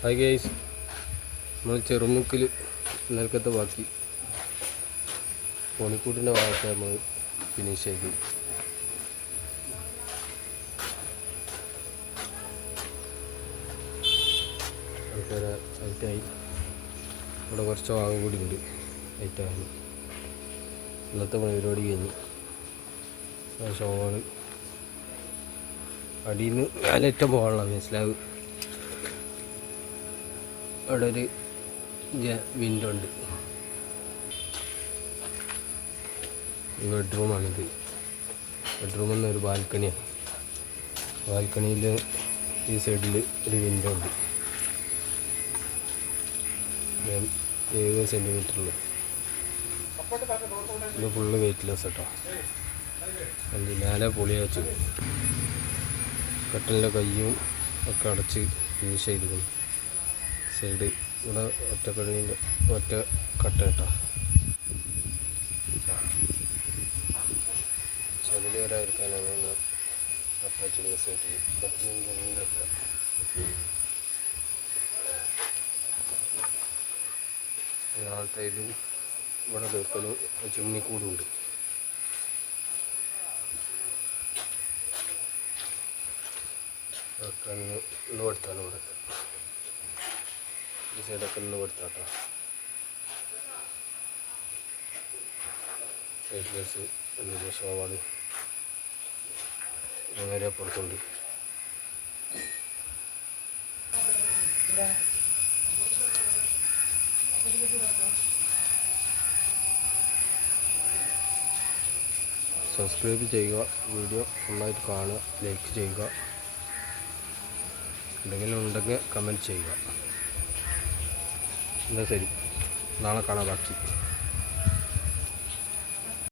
Hi guys നമ്മൾ ചെറുമുക്കിൽ ഇന്നലക്കത്തെ ബാക്കി. കോണിക്കൂട്ടിന്റെ ഭാഗത്ത് നമ്മൾ ഫിനിഷ് ആക്കി. ആൾക്കാരെ ഐറ്റായി ഇവിടെ കുറച്ച് ഭാഗം കൂടി ഉണ്ട്. ഐറ്റാണ് ഇന്നത്തെ പണി പരിപാടി കഴിഞ്ഞു. ഷോൾ. അടിയിൽ നിന്ന് മേലേറ്റം പോകാനുള്ള മനസ്സിലാവും അവിടെ ഒരു വിൻഡോ ഉണ്ട് ബെഡ്റൂം ബെഡ്റൂമാണിത്. ബെഡ്റൂമിൽ നിന്ന് ഒരു ബാൽക്കണിയാണ് ബാൽക്കണിയിൽ ഈ സൈഡിൽ ഒരു വിൻഡോ ഉണ്ട് ഏഴ് സെന്റിമീറ്ററിൽ ഇത് ഫുള്ള് വെയിറ്റ്ലെസ് കേട്ടോ അഞ്ച് മേലെ പൊളി വെച്ചു കട്ടലിന്റെ കയ്യും ഒക്കെ അടച്ച് ഫിനിഷ് ചെയ്തിരിക്കുന്നു. സൈഡ് ഇവിടെ ഒറ്റക്കടലിന്റെ ഒറ്റ കട്ട കേട്ടോ. ചതിൽ വരാതിരിക്കാനാണ് കട്ടലിന്റെ ഒക്കെ നാളത്തെ ഇത് ഇവിടെ തീർക്കലും ചിമ്മിക്കൂടുണ്ട് കൂടുണ്ട് ഇന്ന് ഇന്ന് കൊടുത്താണ് ഇവിടെ. ഈ സൈഡൊക്കെ ഇന്ന് കൊടുത്താട്ടോ. സൈഡിലേഴ്സ് എന്തെങ്കിലും ഷോവാണ് അങ്ങനെ പുറത്തുണ്ട് സബ്സ്ക്രൈബ് ചെയ്യുക വീഡിയോ നന്നായിട്ട് കാണുക ലൈക്ക് ചെയ്യുക. എന്തെങ്കിലും ഉണ്ടെങ്കിൽ കമന്റ് ചെയ്യുക. എന്നാൽ ശരി. നാളെ കാണാം ബാക്കി.